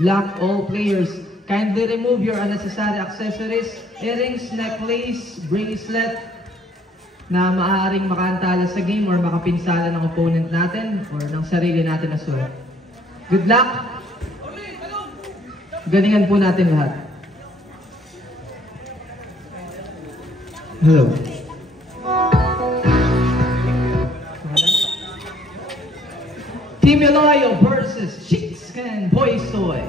Lock all players. Kindly remove your unnecessary accessories, earrings, necklace, bracelet na maaaring makaantala sa game or makapinsala ng opponent natin or ng sarili natin as well. Good luck! Galingan po natin lahat. Hello. Team Eloyo versus Sheepskin Boys Toys.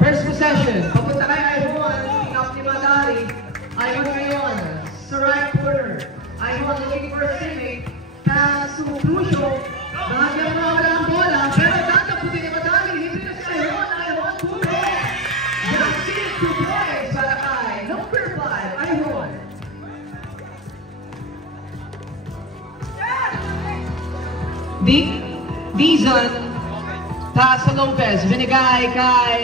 First possession, papunta kay Ivan, pick up ni Madali. Ivan ngayon, sa right corner. Ivan looking for a teammate. Pass to Lucio. Bahagyan na wala ang bola, pero tataputin ni Madali. Hindi na si Ivan, Ivan puno. That's it, 2 points para kay number 5, Ivan. Dizon, pass sa Lopez, binigay kay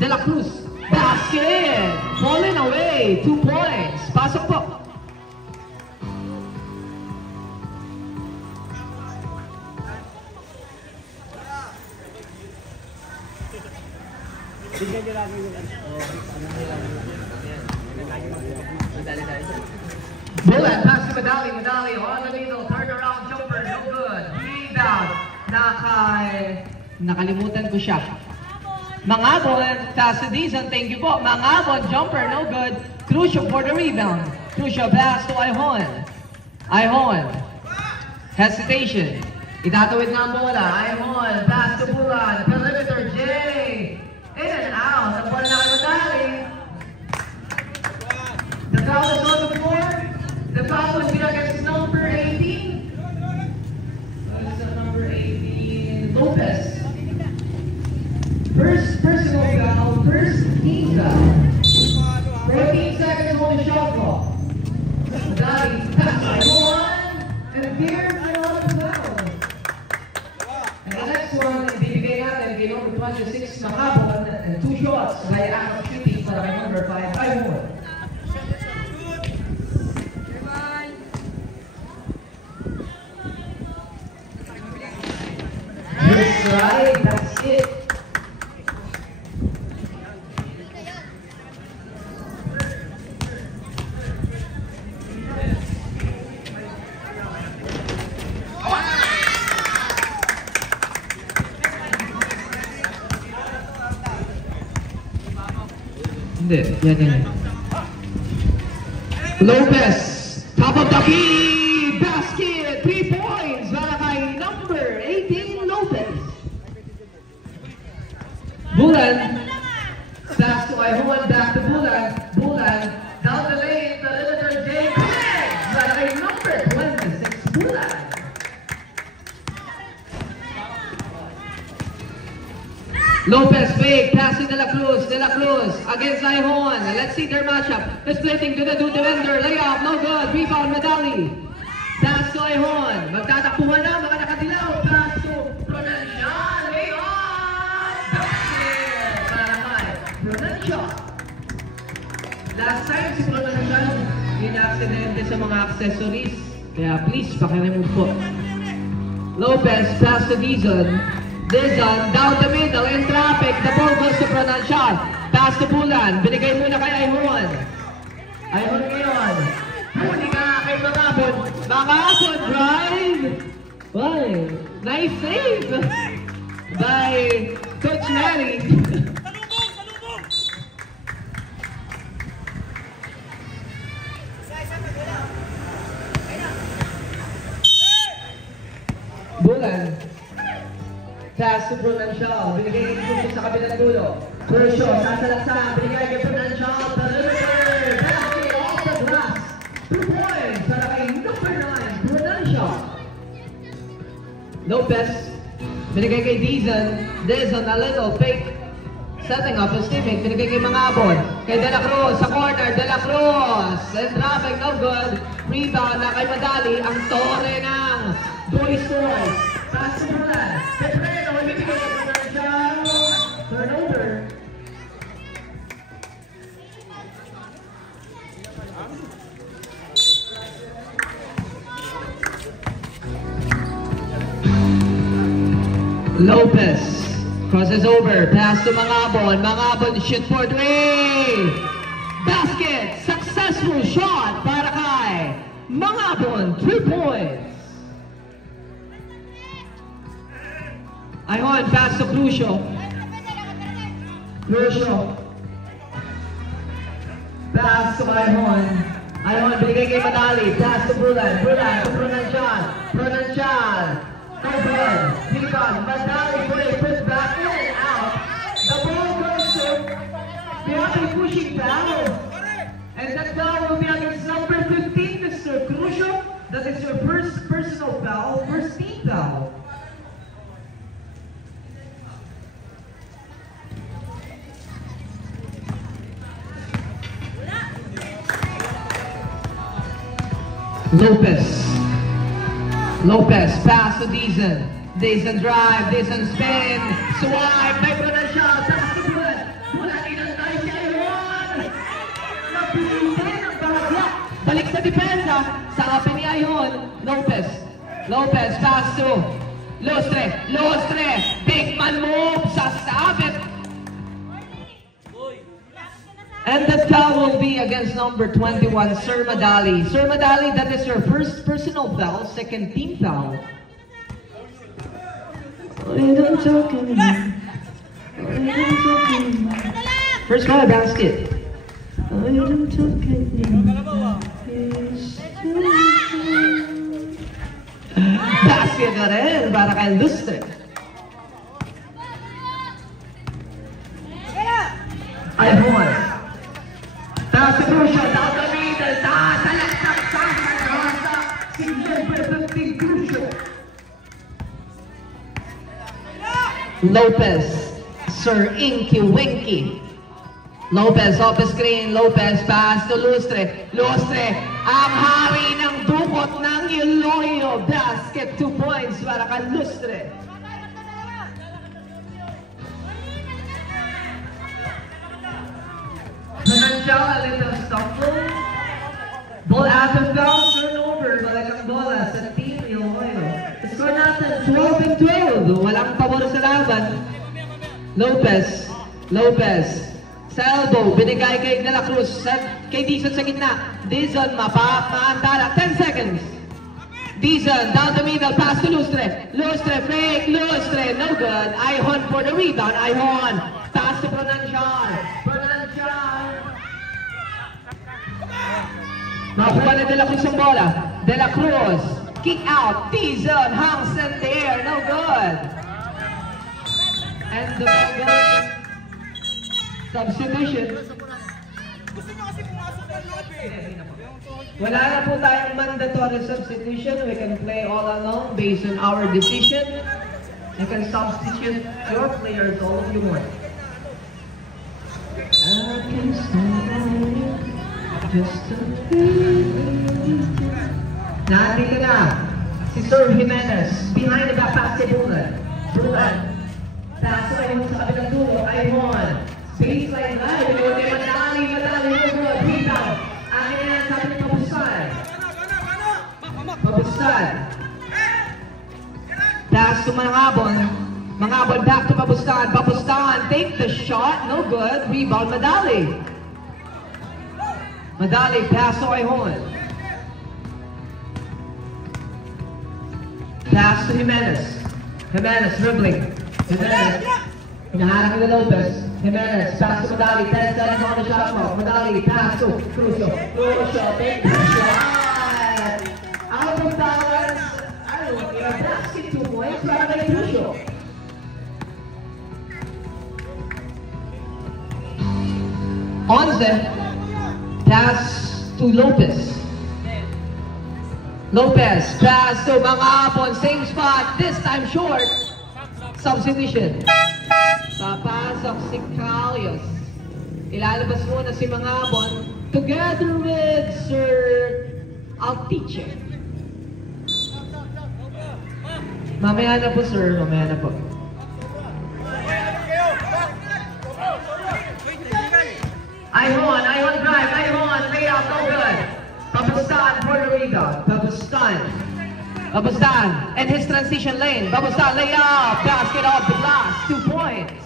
De La Cruz. Basket! Falling away, 2 points. Pasok po. Bullet, pass to Madali. Madali on the middle, turn around jumper, no good. Rebound. Nakalimutan ko siya. Mangabon, pass to Dizon, thank you po. Mangabon, jumper, no good. Crucio for the rebound. Crucio pass to Ihon. Ihon. Hesitation. Itatawid na ang bola. Ihon, pass to Bulan. Perimeter, J. In and out. Ang bola na kay Madali. The foul is on the floor. The foul is against number 18. What is that number 18? Lopez. First personal foul, first team foul. 14 seconds on the shot clock. Madali, pass by one, and there's another foul. And the next one, ibibigay natin kay number 26 na Habon, and 2 shots by act of shooting para kay number 5, Ivan. That's right, that's it. Hindi, yan. Lopez, top of the key, basket, 3 points para kay number 18, Lopez. Bulan, pass to Ivan, back to Bulan. Bulan, down the lane, the little J. Para kay number 26, Bulan. Lopez fake, pass to De La Cruz. De La Cruz against Ivan. Let's see their matchup. Splitting to the defender, layup, no good. Rebound, Madali. Pass to Ivan. Magtatakbuhan na, mga nakadilaw. Pass to Pronancial, layup. Basket para kay Pronancial. Last time si Pronancial, in-accidente sa mga accessories. Kaya please, pakiremove po. Lopez, pass to Dizon. Dizon, down the middle, in traffic. The ball goes to Pronancial. Pass to Bulan. Binigay muna kay Ihon. Ihon ngayon. Huli ka kay Mangabon. Mangabon, drive! Why? Nice save! By Coach Larry. Bulan. Pass to Pronancial. Binigay kay sa kabilang dulo. Crucio, sasalaksa. Binigay kay Pronancial. Deliver! Basket off the glass. 2 points para kay number 9, Pronancial. Lopez. Binigay kay Dizon. Dizon, a little fake. Setting up his teammate. Binigay kay Mangabon. Kay De La Cruz sa corner. De La Cruz. And traffic, no good. Rebound na kay Madali. Ang tore ng Boys Toys. Pass to Bulan. Turnover. Lopez Crosses over. Pass to Mangabon. Mangabon shoot for three. Basket. Successful shot para kay Mangabon. 3 points. Ayun, pass to Crucio. Crucio. Pass to Ayun. Ayun, binigay kay Madali. Pass to Brulan. Brulan to Pronancial. Pronancial. No good. Rebound. Madali for a put back in and out. The ball goes to Bianchi pushing foul. And that foul will be against number 15, Mr. Crucio. That is your first personal foul, first team foul. Lopez, pass to Dizon. Dizon drive, Dizon spin, swipe, may Pronancial, pass to Bulan. Bulan, inantay siya yun! Napitin ang bahagya. Balik sa depensa, sa akin ni Ayun. Lopez, pass to Lustre, big man move, stop it. And that foul will be against number 21, Sir Madali. Sir Madali, that is your first personal foul, second team foul. First foul basket. Basket na rin para kay Lustre. Ayun. Pass to Crucio, down the middle, talaktak, si number 15, Crucio. Lopez, Sir Inky Winky. Lopez off the screen, Lopez pass to Lustre. Lustre, ang hari ng dukot ng Iloilo. Basket, 2 points para kay Lustre. Pronancial, a little stumble. Ball out of bounds, turnover. Malaking bola sa team Iloilo. Score natin 12-12. Walang pabor sa laban. Lopez. Sa elbow, binigay kay De La Cruz. Kay Dizon sa gitna. Dizon, maantala. 10 seconds. Dizon, down the middle, pass to Lustre. Lustre, fake, Lustre, no good. Ayun for the rebound. Ayun. Pass to Pronancial. Nakuha na De La Cruz ang bola. De La Cruz, kick out. Dizon, hangs in the air, no good. And the substitution. Wala na po tayong mandatory substitution. We can play all along based on our decision. You can substitute your players all if you want. I can stand just a nandito na si Sir Jimenez behind the back pass kay Brulan. Pass to Ayun sa kabilang dulo. Ayun. Baseline drive. Ayun kay Madali. Rebound. Akin na sabi ni Pabustan. Pass to Mangabon. Mangabon back to Pabustan. Pabustan take the shot. No good. Rebound Madali. Pass to Ayun. Pass to Jimenez. Dribbling. Hinaharang ni Lopez. Jimenez, pass to Madali. 10 seconds on the shot clock. Madali, pass to Crucio. Take the shot. Out of balance. Basket 2 points para kay Crucio. Onze. Pass to Lopez. Pass to Mangabon, same spot, this time short. Substitution. Papasok si Carlos. Ilalabas muna si Mangabon together with Sir Altiche. Mamaya na po, sir. Mamaya na po. Ayun drive, lay out, no good. Pabustan for the rebound. Pabustan. Babustan, and his transition lane. Babustan, layup, basket off the glass, 2 points.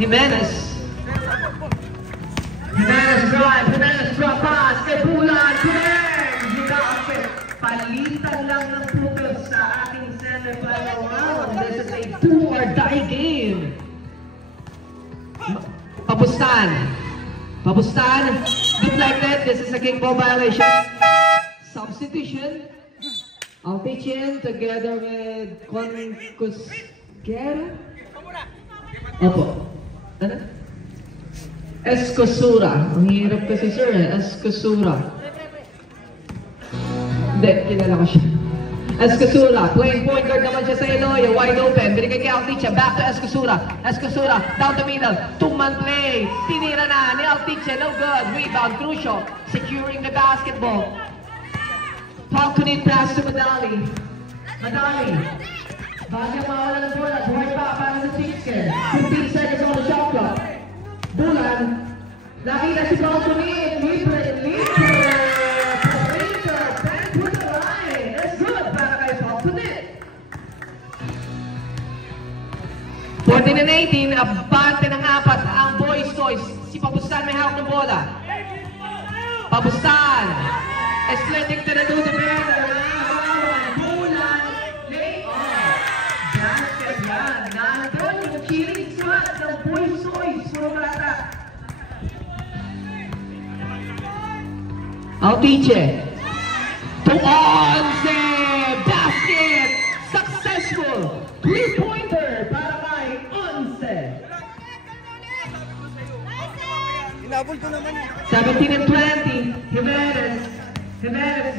Jimenez drive, Jimenez drop pass, kay Bulan, connect! Palitan lang ng focus sa ating semifinal round. This is a do-or-die game. Babustan, deflected. This is a kickball violation. Substitution. Altichin together with Concusquera. Opo. Ano? Escosura. Ang hirap kasi sir eh. Escosura. Hindi, kilala ko siya. Escosura, playing point guard naman siya sa Eloy, wide open, binigay kay Altiche, back to Escosura, down the middle, 2-man play, tinira na ni Altiche, no good, rebound, Crucio, securing the basketball. Falconet pass to Madali, bagay mawala ng bola, buhay pa para sa Chicken, 15 seconds on the shot clock. Bulan, nakita si Falconet, libre, 14 and 18, abante ng 4 ang Boys Toys. Si Babustan may hawak ng bola. Babustan, athletic to the two defender. Bulan, lay off. Basket yan. Nandun yung cheering squad ng Boys Toys. Puro bata. Altiche. To Once. Basket. Successful. 3-pointer para kay Once. 17 and 20. Jimenez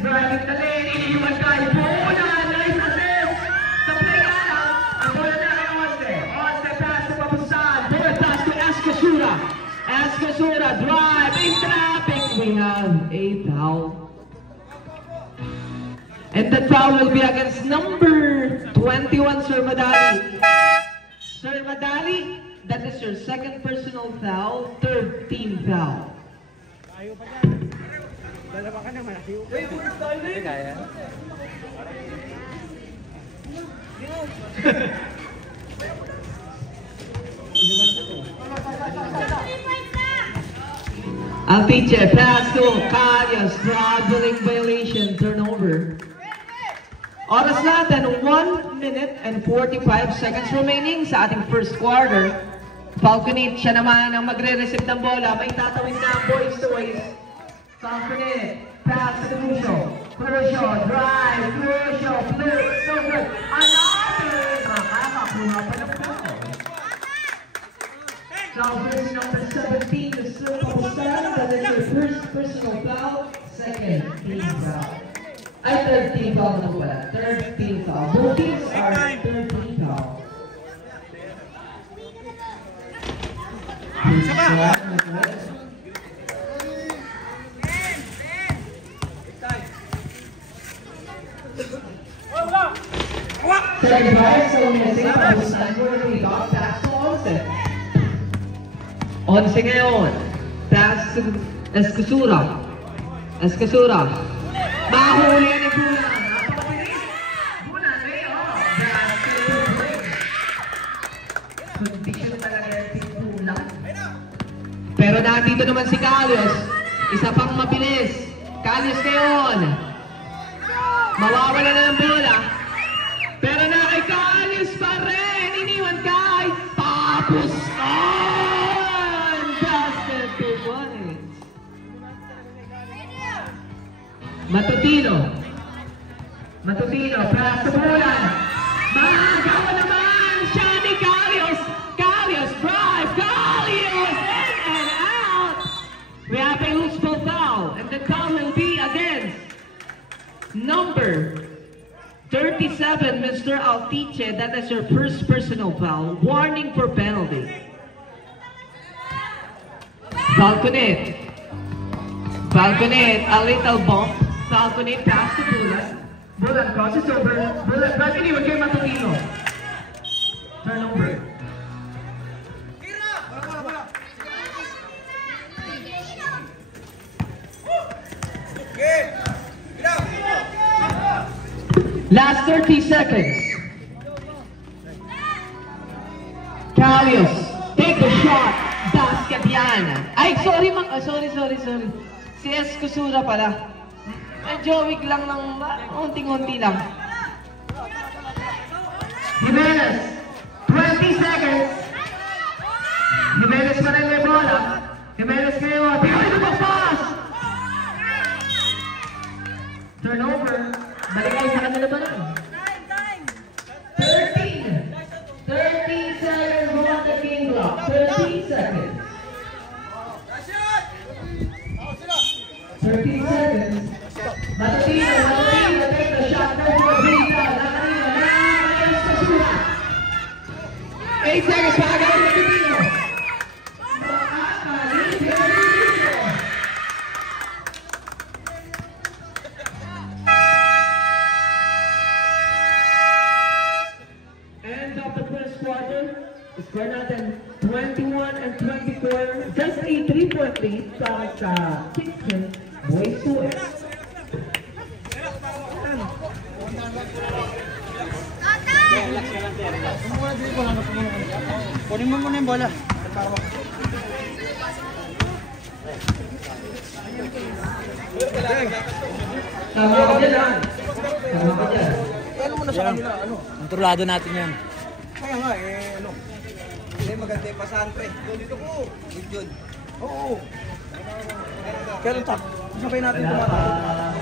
driving the lane. Iniwan kay Bulan. Nice assist. Sa play out. Ang bola na kay Once. Once pass to Babustan. Bola pass to Escosura. Drive. In traffic. We have a foul. And that foul will be against number 21, Sir Madali. Sir Madali, that is your second personal foul, third team foul. Ayaw pa dyan. Dalawa ka naman. Ay, kaya. Altiche, pass to Calles, traveling violation, turnover. Oras natin, 1 minute and 45 seconds remaining sa ating first quarter. Falconet, siya naman ang magre-receive ng bola. May tatawid na ang Boys Toys. Falconet, pass to Crucio, drive, Crucio, flip, so good. Another! Makakakuha pa ng foul. Foul version number 17 to Sir Babustan. That is your first personal foul, second team foul. Ay, third team foul na pala. Third team foul. Both teams are third team foul. Second five, so missing Babustan for the rebound. Pass to Once. Once ngayon. Pass to Escosura. Mahuli ni Bulan. Bulan, layoff. Condition talaga si Bulan. Pero nandito naman si Calles. Isa pang mabilis. Calles ngayon. Mawawala na ng bola. Pero na kay Calles pa rin. Iniwan kay Babustan. Basket 2 points. Matutino, pass to Bulan. Magawa naman siya ni Calles. Drive, in and out. We have a loose ball foul, and the foul will be against number 37, Mr. Altiche. That is your first personal foul. Warning for penalty. Falconet, a little bump. Falconet pass to Bulan crosses over. Bulan, iniwan kay Matutino. Turnover. Okay. Get up. Last 30 seconds. Calios, take the shot. Basket yan. Ay, sorry. Sorry. Si Escosura pala. Medyo weak lang ng unting-unti lang. Jimenez, 20 seconds. Jimenez pa rin may bola. Jimenez kayo. Tingnan ito pass! Turnover. Baligay sa kanila ba lang? 13 seconds on the game clock. 13 seconds. 13 seconds. Matutino, take the shot. No more rebound. Nakanina, Escosura. 8 seconds pa agad ang Matutino. End of the first quarter. Score natin 21 and 24. Just a 3-point lead para sa Kingston Boys 2S. Kunin mo muna yung bola. Tama ka dyan, ha? Tama ka dyan. Ano mo na sa kanila? Ano? Kontrolado natin yan. Kaya nga ano. Hindi maganda yung pasahan pre. Dito ko. Good yun. Oo. Kaya tap. Sabay natin tumatakot.